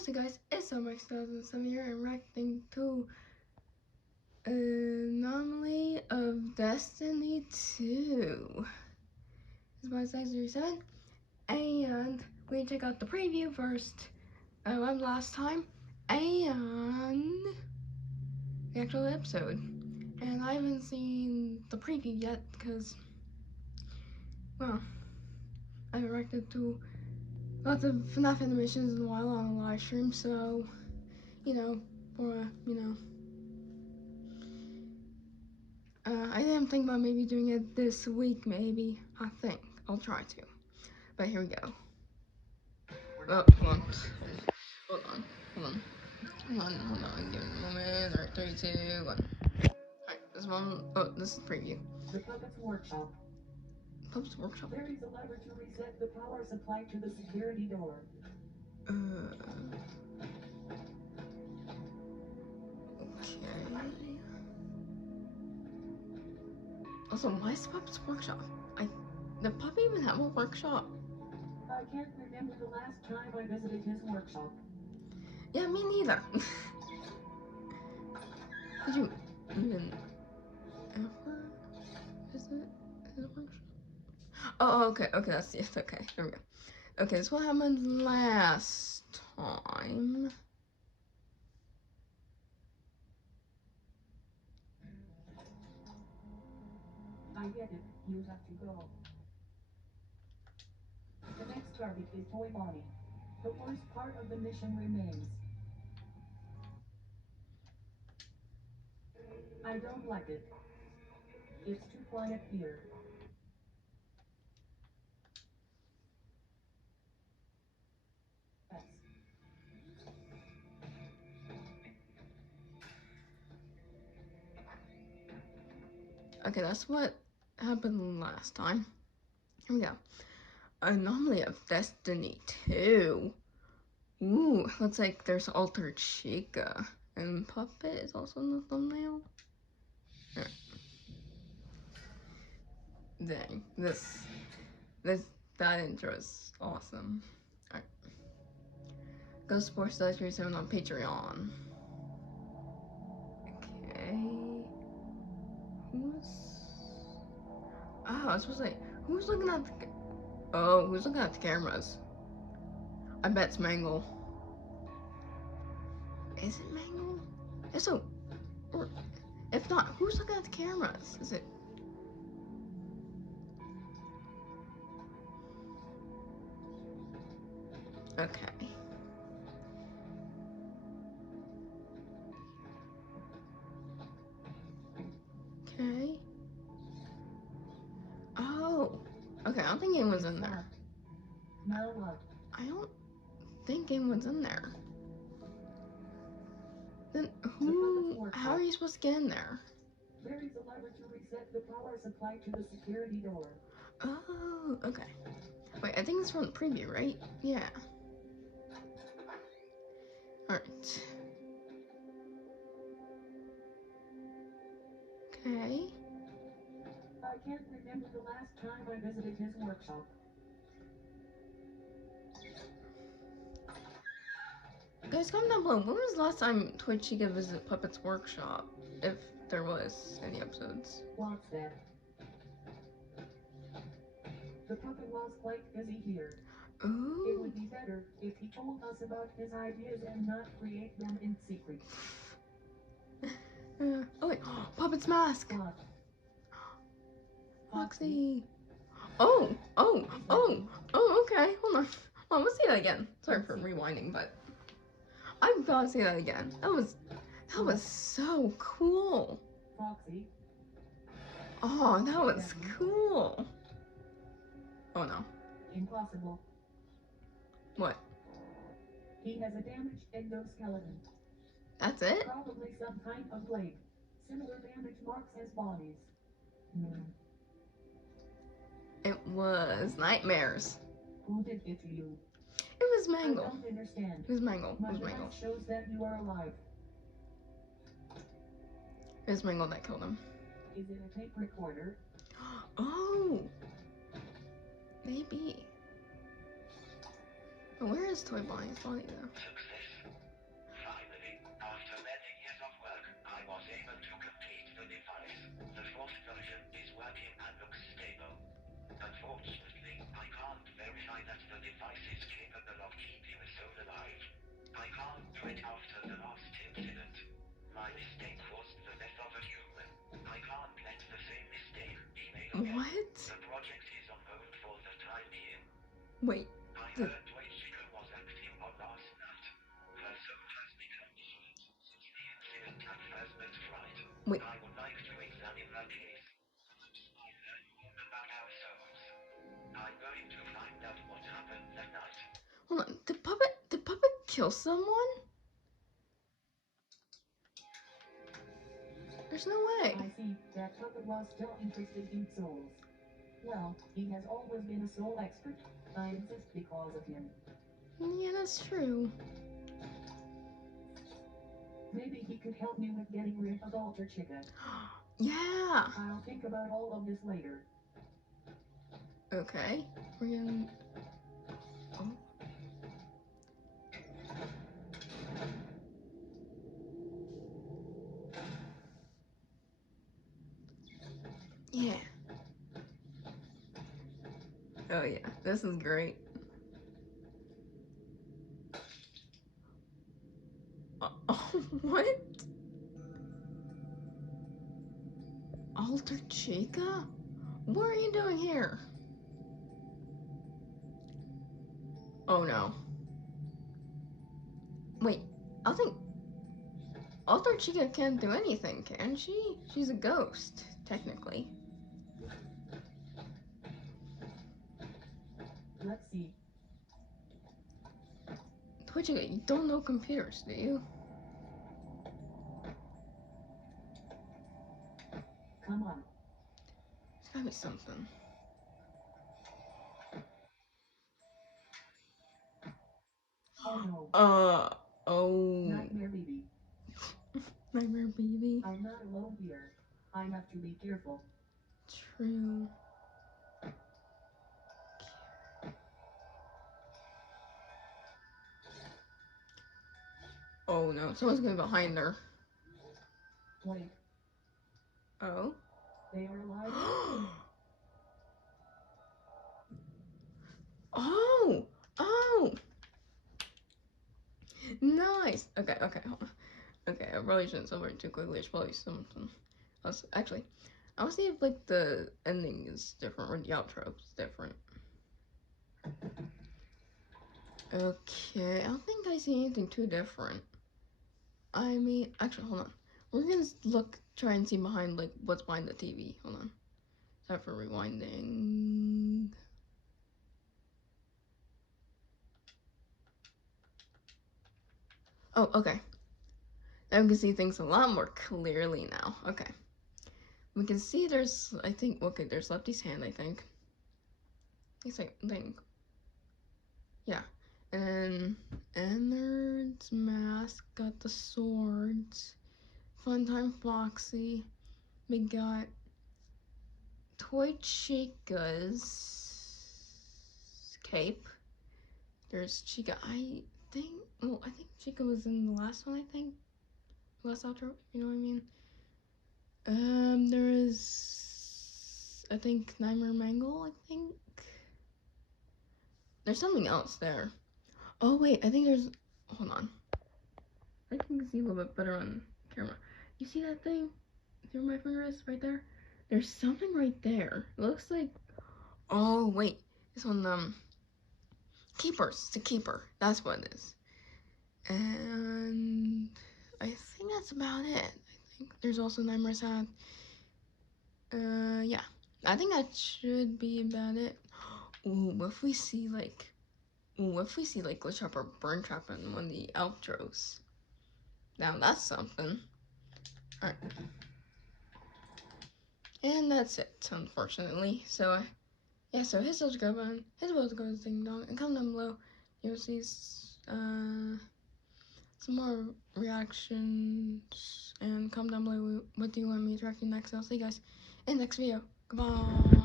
what's up guys, it's Max2007 here and reacting to Anomaly of Destiny 2. This is my 637 and we check out the preview first, last time, and the actual episode. And I haven't seen the preview yet because, well, I haven't reacted to lots of FNAF animations in a while on a live stream, so, you know, I am thinking about maybe doing it this week, maybe. I think. I'll try to. But here we go. Oh, hold on. Hold on. Give me a moment. Alright, 3, 2, 1. Alright, this one. Oh, this is the preview. The Puppet's Workshop. Puppet's Workshop? There is a lever to reset the power supply to the security door. Okay. Also, why is the Puppet's Workshop? The puppet even have a workshop? I can't remember the last time I visited his workshop. Yeah, me neither. Did you even ever visit his workshop? Oh, okay, that's it. Okay, there we go. Okay, so what happened last time? I get it. You have to go. The next target is Toy Bonnie. The worst part of the mission remains. I don't like it. It's too quiet here. Yes. Okay, that's what happened last time. Here we go. Anomaly of Destiny 2. Ooh, looks like there's Altered Chica. And Puppet is also in the thumbnail. Right. Dang, that intro is awesome. Alright. Go support Star37 on Patreon. Okay. I was supposed to say, who's looking at who's looking at the cameras? I bet it's Mangle. Is it Mangle? If so, or if not, who's looking at the cameras? Is it? Okay. Okay. Oh. Okay, I don't think anyone's in there. Now what? I don't think anyone's in there. Then how are you supposed to get in there? There is a lever to reset the power supply to the security door. Oh, okay. Wait, I think it's from the preview, right? Yeah. Alright. Okay. I can't remember the last time I visited his workshop. Guys, comment down below. When was the last time Toy Chica visited Puppet's workshop? If there was any episodes. What's that? The puppet was quite busy here. Ooh. It would be better if he told us about his ideas and not create them in secret. Oh wait, Puppet's mask. What? Foxy. Oh, okay. Hold on, let's see that again. Sorry for rewinding, but I've got to see that again. That was so cool. Foxy. Oh, that was cool. Oh no. Impossible. What? He has a damaged endoskeleton. That's it? Probably some kind of blade. Similar damage marks as bodies. It was Nightmares. Who did it to you? It was Mangle. I don't understand. It was Mangle. My device shows that you are alive. It was Mangle that killed him. Is it a tape recorder? Oh! Maybe. But where is Toy Bonnie's body though? right after the last incident. My mistake was the death of a human. I can't let the same mistake be made again. What? The project is on hold for the time being. Wait. I heard Toy Chica was acting on last night. Her soul has become different since the incident at first met fright. Wait. I would like to examine her case. Perhaps I learn more about our souls. I'm going to find out what happened that night. Hold on. Did Puppet kill someone? There's no way. I see that Puppet was still interested in souls. Well, he has always been a soul expert. I exist because of him. Yeah, that's true. Maybe he could help me with getting rid of Alter Chica. Yeah. I'll think about all of this later. Okay. We're gonna. Oh. Yeah. Oh yeah. This is great. What? Alter Chica? What are you doing here? Oh no. Wait, I think Alter Chica can't do anything, can she? She's a ghost, technically. Let's see. Toy Chica, you don't know computers, do you? Come on. There's gotta be something. Oh no. Oh. Nightmare baby. Nightmare baby. I'm not alone here. I have to be careful. True. Oh no, someone's going behind her. Wait, Oh. they are alive? Oh! Oh! Nice! Okay, hold on. Okay, I probably shouldn't celebrate too quickly. It's probably something else. Actually, I want to see if, like, the ending is different or the outro is different. Okay, I don't think I see anything too different. I mean, actually, hold on. We're gonna try and see behind, like, what's behind the TV. Hold on. Sorry for rewinding. Oh, okay. Now we can see things a lot more clearly now. Okay. We can see there's, I think, okay, there's Lefty's hand, I think. I think. Yeah. And Ennard's mask, got the swords. Funtime Foxy. We got Toy Chica's cape. There's Chica, I think Chica was in the last one, I think. Last outro, you know what I mean? There is, I think, Nightmare Mangle, I think. There's something else there. Oh, wait, I think there's, hold on. I think you can see a little bit better on camera. You see that thing? See where my finger is? Right there? There's something right there. It looks like, oh, wait. This one, Keepers. It's a keeper. That's what it is. And I think that's about it. I think there's also Nightmare's hat. Yeah. I think that should be about it. Ooh, if we see like Glitch Trap or Burn Trap in one of the outros. Now that's something. Alright. And that's it, unfortunately. So, yeah, so hit subscribe button, hit the bell to go to the ding dong, and comment down below. You'll see some more reactions, and comment down below what do you want me to react to next. I'll see you guys in the next video. Goodbye.